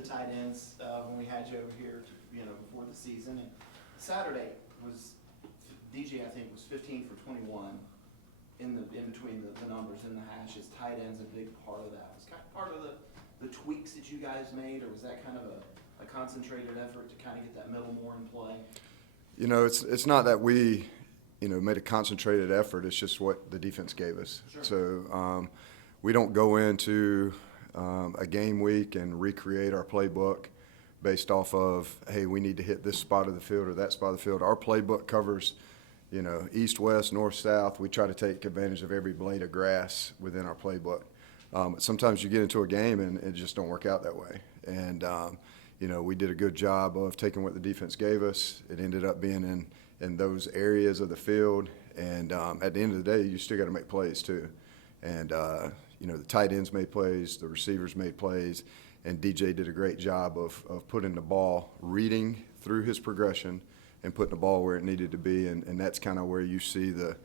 the tight ends when we had you over here, before the season. And Saturday was DJ, I think, was 15 for 21 in between the numbers in the hashes. Tight end's a big part of that. Was kind of part of the tweaks that you guys made, or was that kind of a concentrated effort to kind of get that middle more in play? It's not that we made a concentrated effort. It's just what the defense gave us. Sure. So we don't go into a game week and recreate our playbook based off of, hey, we need to hit this spot of the field or that spot of the field. Our playbook covers, east, west, north, south. We try to take advantage of every blade of grass within our playbook. Sometimes you get into a game and it just don't work out that way. And, we did a good job of taking what the defense gave us. It ended up being in those areas of the field. And at the end of the day, you still got to make plays too. And, the tight ends made plays, the receivers made plays, and DJ did a great job of putting the ball, reading through his progression and putting the ball where it needed to be. And that's kind of where you see the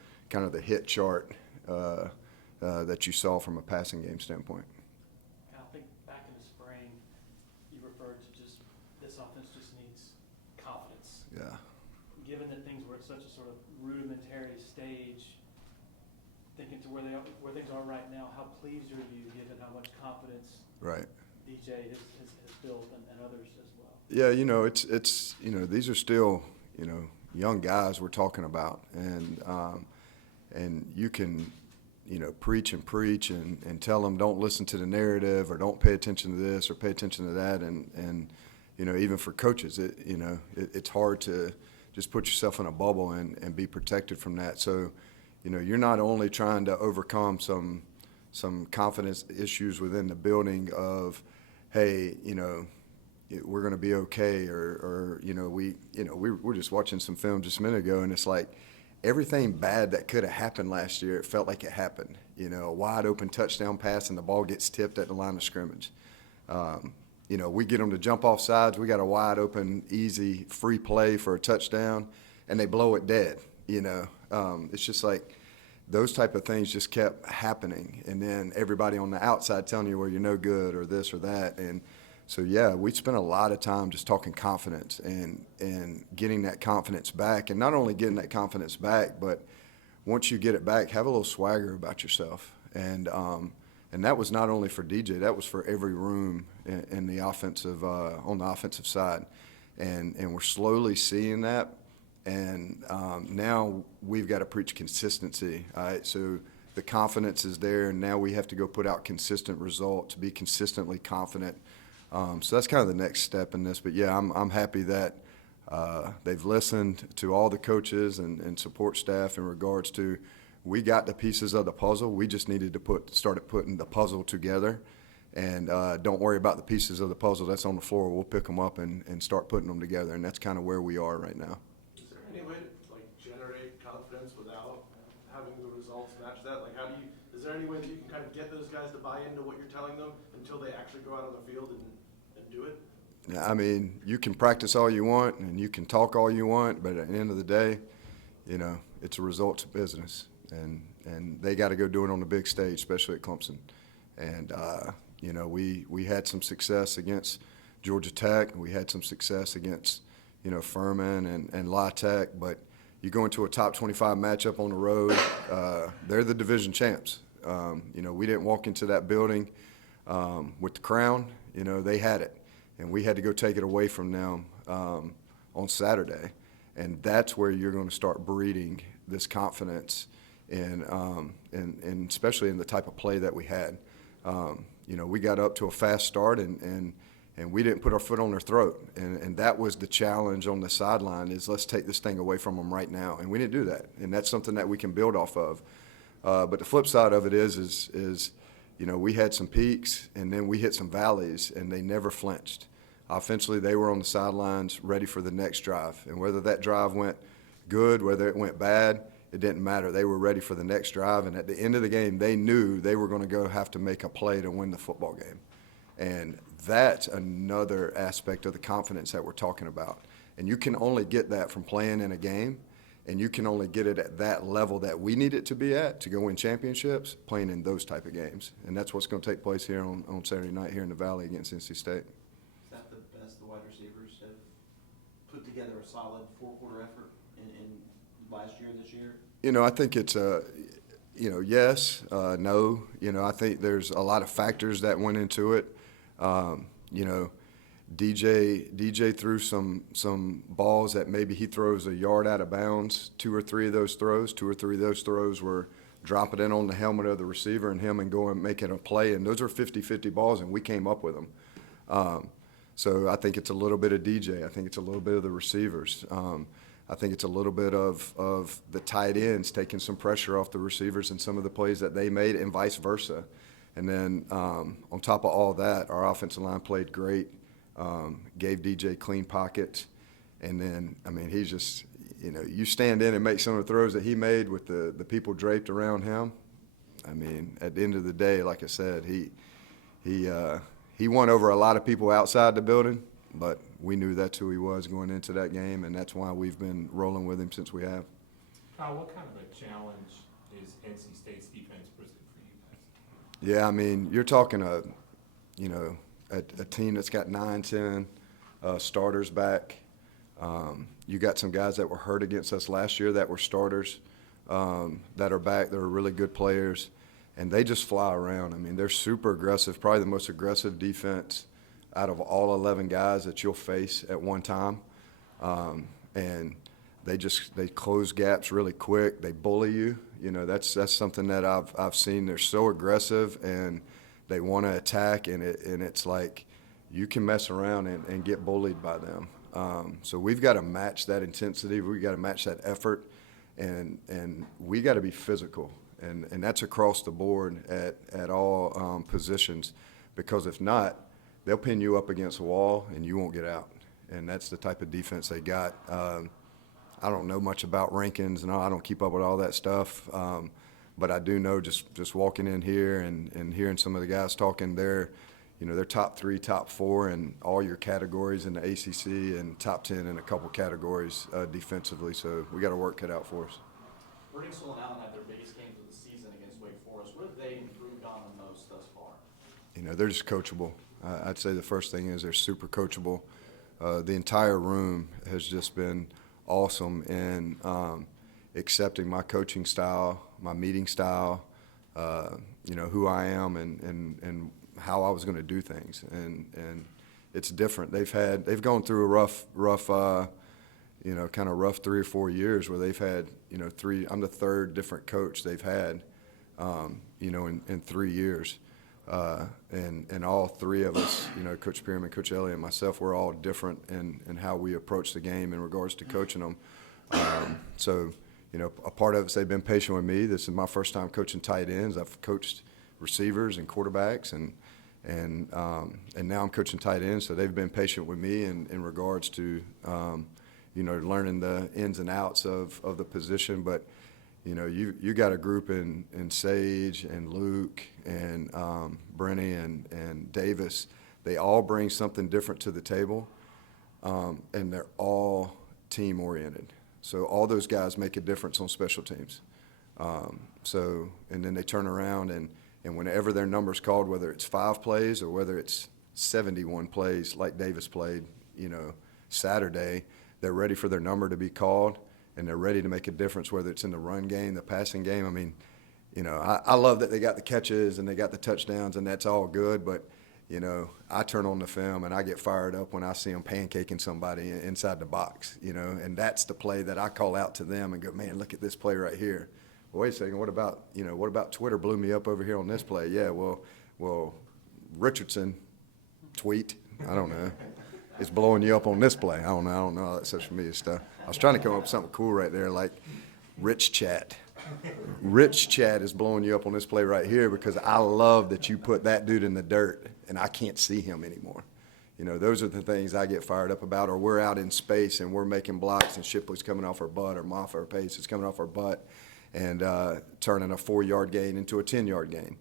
hit chart that you saw from a passing game standpoint. I think back in the spring, you referred to just this offense just needs confidence. Yeah. Given that things were at such a sort of rudimentary stage, thinking to where things are right now, how pleased are you given how much confidence Right. DJ has built and others as well? Yeah, it's these are still young guys we're talking about, and you can preach and tell them don't listen to the narrative or don't pay attention to this or pay attention to that, and even for coaches it's hard to just put yourself in a bubble and be protected from that. So you're not only trying to overcome some confidence issues within the building of, hey, we're going to be okay, or we were just watching some film just a minute ago, and it's like everything bad that could have happened last year, it felt like it happened. A wide open touchdown pass and the ball gets tipped at the line of scrimmage. We get them to jump off sides. We got a wide open, easy, free play for a touchdown, and they blow it dead. It's just like those type of things just kept happening, and then everybody on the outside telling you, well, you're no good or this or that. And so, yeah, we spent a lot of time just talking confidence and getting that confidence back, and not only getting that confidence back, but once you get it back, have a little swagger about yourself. And that was not only for DJ, that was for every room in the offensive on the offensive side, and we're slowly seeing that. And now we've got to preach consistency. All right? So the confidence is there, and now we have to go put out consistent results, be consistently confident. So that's kind of the next step in this. But, yeah, I'm happy that they've listened to all the coaches and support staff in regards to we got the pieces of the puzzle. We just needed to started putting the puzzle together. And don't worry about the pieces of the puzzle that's on the floor. We'll pick them up and start putting them together, and that's kind of where we are right now. Any way to generate confidence without having the results match that? Is there any way that you can kind of get those guys to buy into what you're telling them until they actually go out on the field and do it? Yeah, I mean, you can practice all you want and you can talk all you want, but at the end of the day, it's a results business, and they got to go do it on the big stage, especially at Clemson. And we had some success against Georgia Tech. We had some success against Furman and La Tech, but you go into a top 25 matchup on the road, they're the division champs. We didn't walk into that building with the crown. They had it, and we had to go take it away from them on Saturday. And that's where you're going to start breeding this confidence, and especially in the type of play that we had. We got up to a fast start, and we didn't put our foot on their throat. And that was the challenge on the sideline, is let's take this thing away from them right now. And we didn't do that. And that's something that we can build off of. But the flip side of it is we had some peaks, and then we hit some valleys, and they never flinched. Offensively, they were on the sidelines ready for the next drive. And whether that drive went good, whether it went bad, it didn't matter. They were ready for the next drive. And at the end of the game, they knew they were going to have to make a play to win the football game. And that's another aspect of the confidence that we're talking about. And you can only get that from playing in a game, and you can only get it at that level that we need it to be at to go win championships, playing in those type of games. And that's what's going to take place here on Saturday night here in the Valley against NC State. together a solid four-quarter effort in last year, this year? You know, I think it's yes, no. You know, I think there's a lot of factors that went into it. You know, DJ threw some balls that maybe he throws a yard out of bounds. Two or three of those throws were dropping in on the helmet of the receiver and him and going making a play. And those are 50-50 balls, and we came up with them. So I think it's a little bit of DJ. I think it's a little bit of the receivers. I think it's a little bit of the tight ends taking some pressure off the receivers and some of the plays that they made, and vice versa. And then on top of all that, our offensive line played great, gave DJ clean pockets. And then, I mean, he's just, you know, you stand in and make some of the throws that he made with the people draped around him. I mean, at the end of the day, like I said, he won over a lot of people outside the building, but we knew that's who he was going into that game, and that's why we've been rolling with him since we have. Kyle, what kind of a challenge is NC State's defense presented for you guys? Yeah, I mean, you're talking a team that's got 9-10 starters back. You got some guys that were hurt against us last year that were starters that are back. They're really good players, and they just fly around. I mean, they're super aggressive, probably the most aggressive defense out of all 11 guys that you'll face at one time. And they close gaps really quick. They bully you. You know, that's something that I've seen. They're so aggressive, and they want to attack, and it's like you can mess around and get bullied by them. So we've got to match that intensity. We've got to match that effort, and we got to be physical. And that's across the board at all positions, because if not, they'll pin you up against a wall and you won't get out. And that's the type of defense they got. I don't know much about rankings, and I don't keep up with all that stuff. But I do know just walking in here and hearing some of the guys talking, they're top 3, top 4 in all your categories in the ACC, and top 10 in a couple categories defensively. So we got a work cut out for us. Briningstool and Allen had their biggest games of the season against Wake Forest. What have they improved on the most thus far? You know, they're just coachable. I'd say the first thing is they're super coachable. The entire room has just been awesome in accepting my coaching style, my meeting style, who I am and how I was going to do things. And it's different. They've gone through a rough 3 or 4 years where they've had, 3. I'm the third different coach they've had, in 3 years. And all three of us, Coach Pierman, Coach Elliott, and myself, we're all different in how we approach the game in regards to coaching them. So, a part of it is they've been patient with me. This is my first time coaching tight ends. I've coached receivers and quarterbacks, and now I'm coaching tight ends. So they've been patient with me in regards to, learning the ins and outs of the position. But you got a group in Sage and Luke and Brenny and Davis. They all bring something different to the table, and they're all team-oriented. So all those guys make a difference on special teams. And then they turn around, and whenever their number's called, whether it's 5 plays or whether it's 71 plays like Davis played, Saturday, they're ready for their number to be called, and they're ready to make a difference, whether it's in the run game, the passing game. I mean, I love that they got the catches and they got the touchdowns, and that's all good. But, I turn on the film and I get fired up when I see them pancaking somebody inside the box, and that's the play that I call out to them and go, man, look at this play right here. Well, wait a second, what about Twitter blew me up over here on this play? Yeah, well, Richardson tweet, I don't know. It's blowing you up on this play. I don't know all that social media stuff. I was trying to come up with something cool right there, like Rich Chat. Rich Chat is blowing you up on this play right here because I love that you put that dude in the dirt and I can't see him anymore. Those are the things I get fired up about. Or we're out in space and we're making blocks and Shipley's coming off our butt, or Moffa or Pace is coming off our butt and turning a 4-yard gain into a 10-yard gain.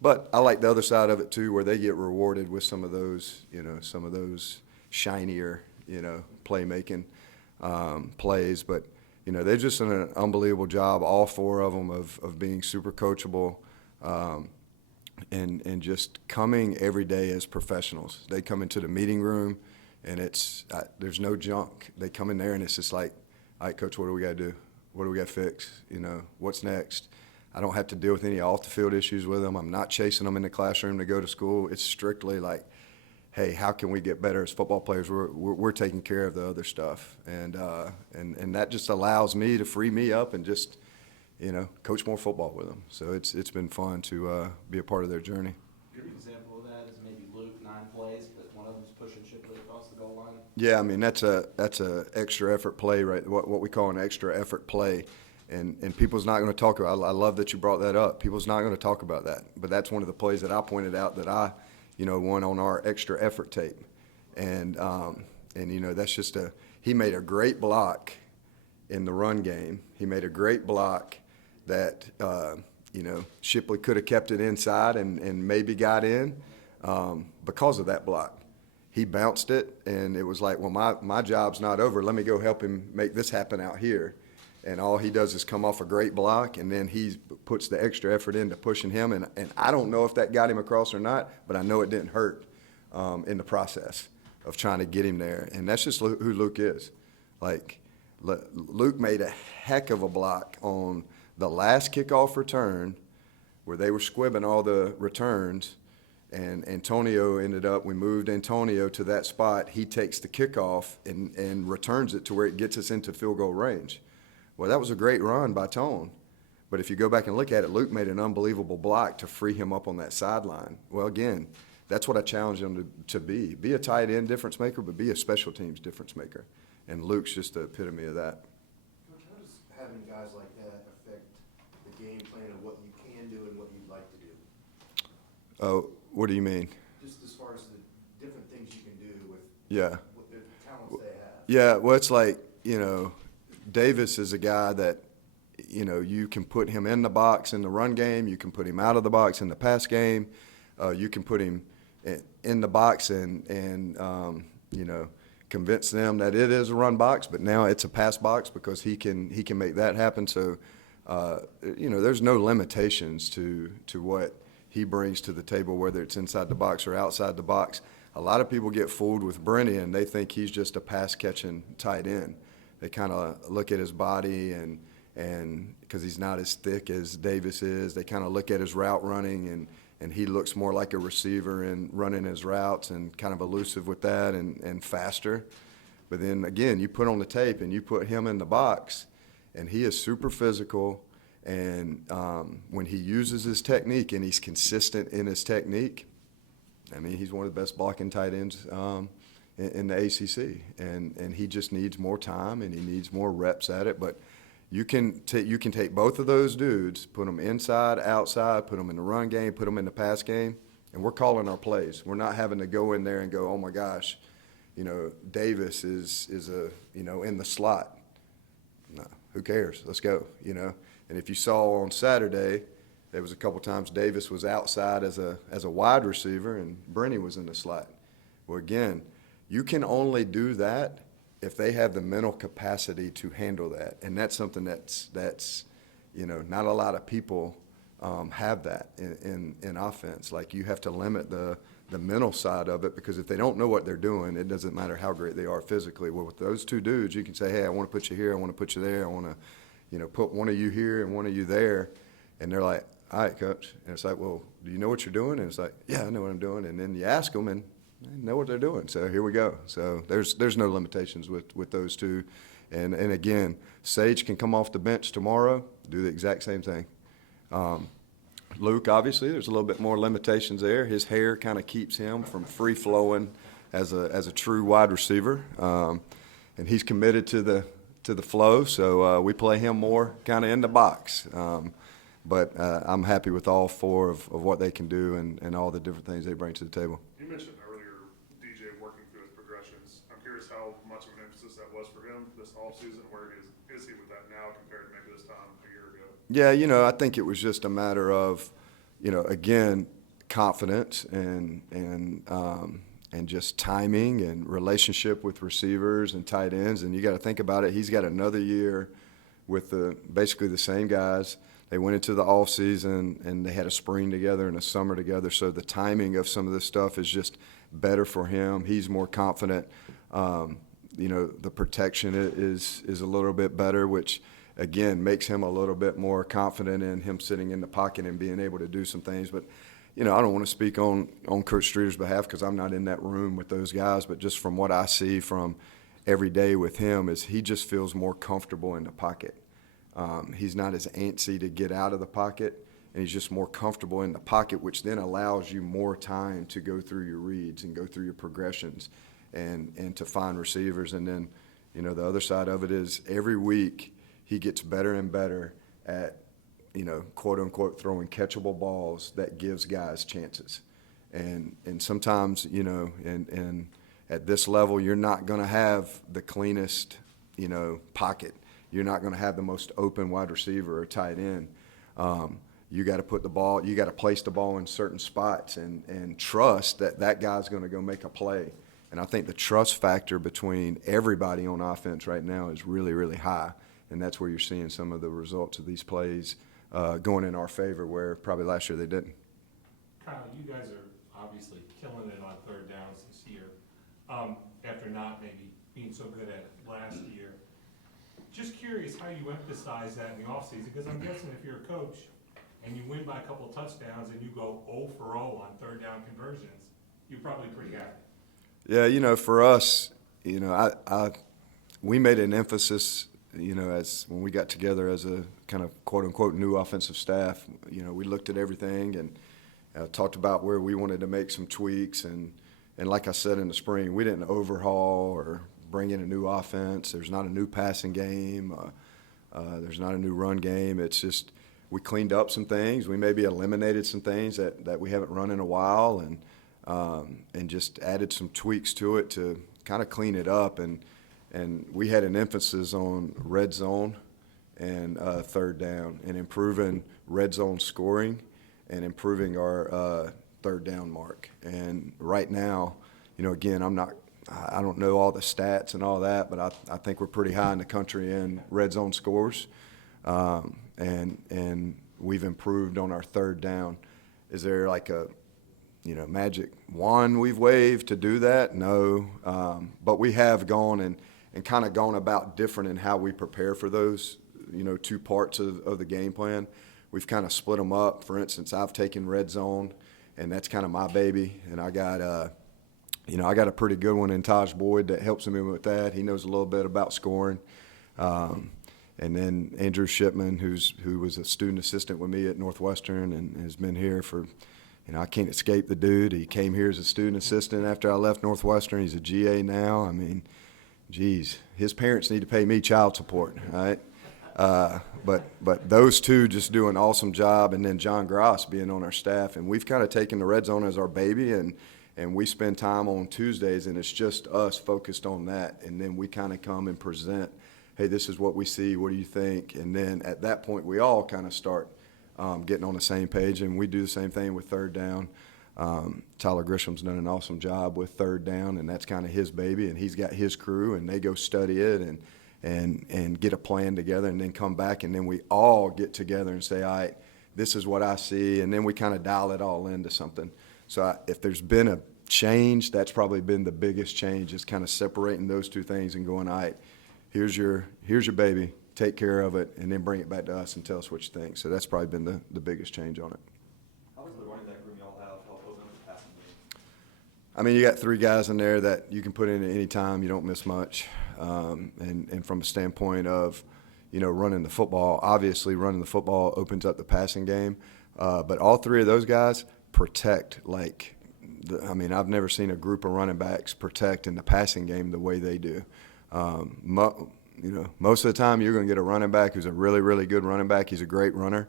But I like the other side of it too, where they get rewarded with some of those shinier, playmaking plays. But they've just done an unbelievable job, all 4 of them, of being super coachable, and just coming every day as professionals. They come into the meeting room And there's no junk. They come in there and it's just like, all right, coach, what do we got to do? What do we got to fix? You know, what's next? I don't have to deal with any off-the-field issues with them. I'm not chasing them in the classroom to go to school. It's strictly like, hey, how can we get better as football players? We're taking care of the other stuff. And that just allows me to free me up and just, you know, coach more football with them. So it's been fun to be a part of their journey. Your example of that is maybe Luke, 9 plays, but one of them's pushing Shipley across the goal line. Yeah, I mean, that's a extra effort play, right? What we call an extra effort play. And people's not going to talk about. I love that you brought that up. People's not going to talk about that. But that's one of the plays that I pointed out that I, you know, won on our extra effort tape. And you know, that's just he made a great block in the run game. He made a great block that, you know, Shipley could have kept it inside and maybe got in because of that block. He bounced it, and it was like, well, my job's not over. Let me go help him make this happen out here. And all he does is come off a great block, and then he puts the extra effort into pushing him. And I don't know if that got him across or not, but I know it didn't hurt in the process of trying to get him there. And that's just who Luke is. Like, Luke made a heck of a block on the last kickoff return where they were squibbing all the returns, and Antonio we moved Antonio to that spot. He takes the kickoff and returns it to where it gets us into field goal range. Well, that was a great run by Tone. But if you go back and look at it, Luke made an unbelievable block to free him up on that sideline. Well, again, that's what I challenge him to be. Be a tight end difference maker, but be a special teams difference maker. And Luke's just the epitome of that. Coach, how does having guys like that affect the game plan of what you can do and what you'd like to do? Oh, what do you mean? Just as far as the different things you can do with Yeah. the talents they have. Yeah, well, it's like, you know, Davis is a guy that, you know, you can put him in the box in the run game. You can put him out of the box in the pass game. You can put him in the box and you know, convince them that it is a run box, but now it's a pass box because he can make that happen. So, you know, there's no limitations to what he brings to the table, whether it's inside the box or outside the box. A lot of people get fooled with Brenny, and they think he's just a pass-catching tight end. They kind of look at his body and because he's not as thick as Davis is, they kind of look at his route running and he looks more like a receiver and running his routes and kind of elusive with that and faster. But then again, you put on the tape and you put him in the box and he is super physical, and when he uses his technique and he's consistent in his technique, I mean, he's one of the best blocking tight ends in the ACC, and he just needs more time and he needs more reps at it. But you can take both of those dudes, put them inside, outside, put them in the run game, put them in the pass game, and we're calling our plays. We're not having to go in there and go, oh my gosh, you know, Davis is a, you know, in the slot. No, who cares? Let's go, you know. And if you saw on Saturday, there was a couple times Davis was outside as a wide receiver and Brenny was in the slot. Well, again, you can only do that if they have the mental capacity to handle that, and that's something that's you know, not a lot of people have that in offense. Like, you have to limit the mental side of it, because if they don't know what they're doing, it doesn't matter how great they are physically. Well, with those two dudes, you can say, hey, I want to put you here, I want to put you there, I want to, you know, put one of you here and one of you there, and they're like, all right, coach. And it's like, well, do you know what you're doing? And it's like, yeah, I know what I'm doing. And then you ask them, and they know what they're doing. So here we go. So there's no limitations with those two. And again, Sage can come off the bench tomorrow, do the exact same thing. Luke, obviously, there's a little bit more limitations there. His hair kind of keeps him from free-flowing as a true wide receiver. And he's committed to the flow, so we play him more kind of in the box. But I'm happy with all four of what they can do and all the different things they bring to the table. You mentioned earlier DJ working through his progressions. I'm curious how much of an emphasis that was for him this offseason. Where is he with that now compared to maybe this time a year ago? Yeah, you know, I think it was just a matter of, you know, again, confidence and just timing and relationship with receivers and tight ends. And you got to think about it. He's got another year with basically the same guys. They went into the off season and they had a spring together and a summer together. So the timing of some of this stuff is just better for him. He's more confident. The protection is a little bit better, which again makes him a little bit more confident in him sitting in the pocket and being able to do some things. But I don't want to speak on Coach Streeter's behalf because I'm not in that room with those guys, but just from what I see from every day with him is he just feels more comfortable in the pocket. He's not as antsy to get out of the pocket, and he's just more comfortable in the pocket, which then allows you more time to go through your reads and go through your progressions and to find receivers. And then, the other side of it is every week he gets better and better at, quote unquote, throwing catchable balls that gives guys chances. And sometimes, and at this level, you're not going to have the cleanest, pocket. You're not going to have the most open wide receiver or tight end. You got to you got to place the ball in certain spots and trust that guy's going to go make a play. And I think the trust factor between everybody on offense right now is really, really high. And that's where you're seeing some of the results of these plays going in our favor, where probably last year they didn't. Kyle, you guys are obviously killing it on third downs this year, after not maybe being so good at it last year. Just curious how you emphasize that in the offseason, because I'm guessing if you're a coach and you win by a couple of touchdowns and you go 0 for 0 on third down conversions, you're probably pretty happy. Yeah, for us, we made an emphasis, as when we got together as a kind of quote unquote new offensive staff, we looked at everything and talked about where we wanted to make some tweaks. And like I said in the spring, we didn't overhaul or bring in a new offense. There's not a new passing game. There's not a new run game. It's just we cleaned up some things. We maybe eliminated some things that we haven't run in a while, and just added some tweaks to it to kind of clean it up. And we had an emphasis on red zone and third down and improving red zone scoring and improving our third down mark. And right now, again, I don't know all the stats and all that, but I think we're pretty high in the country in red zone scores. And we've improved on our third down. Is there like a magic wand we've waved to do that? No. But we have gone and kind of gone about different in how we prepare for those, two parts of the game plan. We've kind of split them up. For instance, I've taken red zone, and that's kind of my baby. And I got a pretty good one in Taj Boyd that helps me with that. He knows a little bit about scoring. And then Andrew Shipman, who was a student assistant with me at Northwestern and has been here for, I can't escape the dude. He came here as a student assistant after I left Northwestern. He's a GA now. I mean, geez, his parents need to pay me child support, right? But those two just do an awesome job, and then John Gross being on our staff. And we've kind of taken the red zone as our baby, and we spend time on Tuesdays, and it's just us focused on that. And then we kind of come and present, hey, this is what we see, what do you think? And then at that point, we all kind of start getting on the same page, and we do the same thing with third down. Tyler Grisham's done an awesome job with third down, and that's kind of his baby, and he's got his crew, and they go study it and get a plan together, and then come back, and then we all get together and say, all right, this is what I see, and then we kind of dial it all into something. So if there's been a change, that's probably been the biggest change, is kind of separating those two things and going, all right, here's your baby, take care of it, and then bring it back to us and tell us what you think. So that's probably been the biggest change on it. How does the running back room y'all have help open the passing game? I mean, you got three guys in there that you can put in at any time. You don't miss much. And from a standpoint of, running the football, obviously running the football opens up the passing game. But all three of those guys protect I've never seen a group of running backs protect in the passing game the way they do. Most of the time you're going to get a running back who's a really, really good running back. He's a great runner.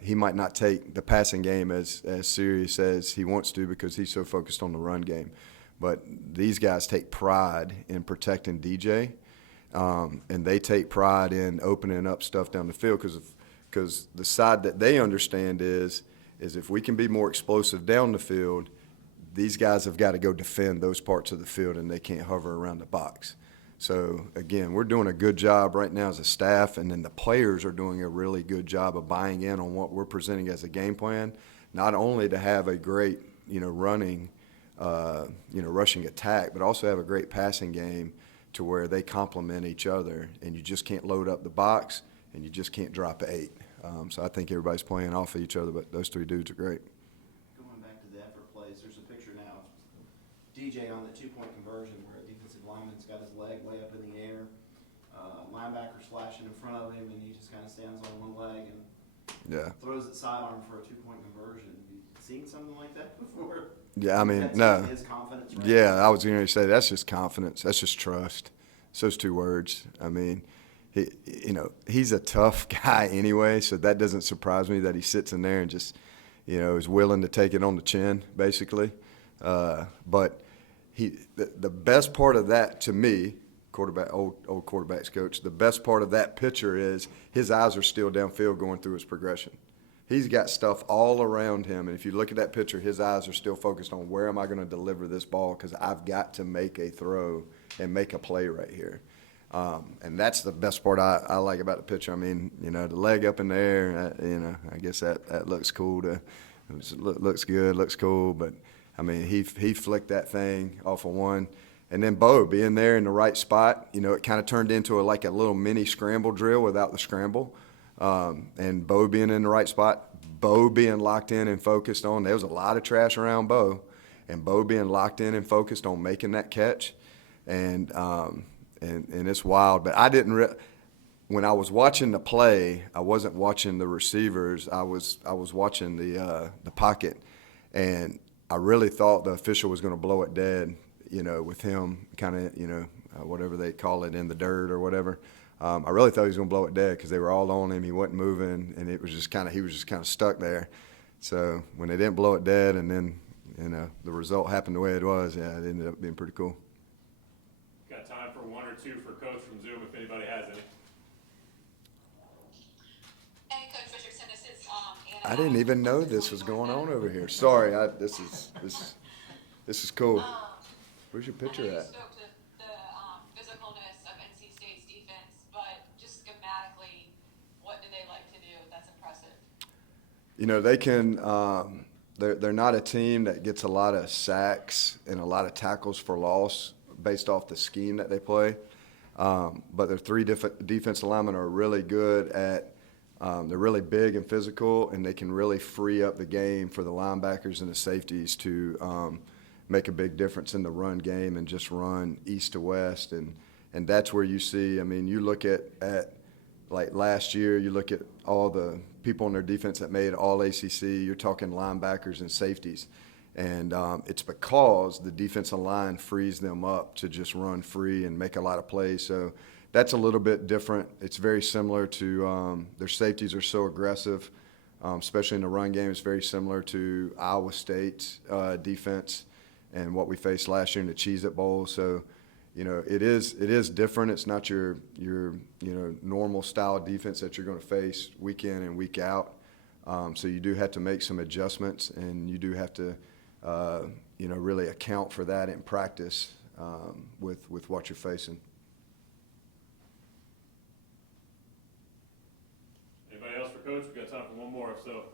He might not take the passing game as serious as he wants to because he's so focused on the run game. But these guys take pride in protecting DJ, and they take pride in opening up stuff down the field because the side that they understand is if we can be more explosive down the field, these guys have got to go defend those parts of the field, and they can't hover around the box. So, again, we're doing a good job right now as a staff, and then the players are doing a really good job of buying in on what we're presenting as a game plan, not only to have a great, running rushing attack, but also have a great passing game to where they complement each other, and you just can't load up the box, and you just can't drop 8. So I think everybody's playing off of each other, but those 3 dudes are great. Going back to the effort plays, there's a picture now of DJ on the 2-point conversion where a defensive lineman's got his leg way up in the air. Linebacker's flashing in front of him, and he just kind of stands on one leg and throws it sidearm for a 2-point conversion. Have you seen something like that before? Yeah, I mean, That's no. his confidence, right? Yeah, I was going to say that's just confidence. That's just trust. It's those 2 words. I mean, he's a tough guy anyway, so that doesn't surprise me that he sits in there and just, is willing to take it on the chin, basically. But the best part of that to me, old quarterbacks coach, the best part of that picture is his eyes are still downfield going through his progression. He's got stuff all around him, and if you look at that picture, his eyes are still focused on where am I going to deliver this ball because I've got to make a throw and make a play right here. And that's the best part I like about the picture. I mean, the leg up in the air, I guess that looks cool. Looks good, looks cool. But, I mean, he flicked that thing off of one. And then Bo being there in the right spot, it kind of turned into a little mini scramble drill without the scramble. And Bo being in the right spot, Bo being locked in and focused on. There was a lot of trash around Bo, and Bo being locked in and focused on making that catch. And it's wild. But I didn't when I was watching the play, I wasn't watching the receivers. I was watching the pocket, and I really thought the official was going to blow it dead. With him kind of, whatever they call it, in the dirt or whatever. I really thought he was going to blow it dead because they were all on him. He wasn't moving, and he was just kind of stuck there. So when they didn't blow it dead, and then the result happened the way it was, it ended up being pretty cool. Got time for 1 or 2 for Coach from Zoom if anybody has any. Hey, Coach Richardson, this is Anna. I didn't even know this was going on over here. Sorry, this is cool. Where's your picture I know you at? spoke to the physicalness of NC State's defense, but just schematically, what do they like to do that's impressive? They can. They're not a team that gets a lot of sacks and a lot of tackles for loss based off the scheme that they play. But their 3 different defensive linemen are really good at. They're really big and physical, and they can really free up the game for the linebackers and the safeties to make a big difference in the run game and just run east to west. And that's where you see, I mean, you look at like last year, you look at all the people on their defense that made all ACC, you're talking linebackers and safeties. And it's because the defensive line frees them up to just run free and make a lot of plays. So that's a little bit different. It's very similar to their safeties are so aggressive, especially in the run game. It's very similar to Iowa State's defense and what we faced last year in the Cheez-It Bowl. So, it is different. It's not your normal style defense that you're going to face week in and week out. So you do have to make some adjustments, and you do have to really account for that in practice with what you're facing. Anybody else for Coach? We've got time for one more, so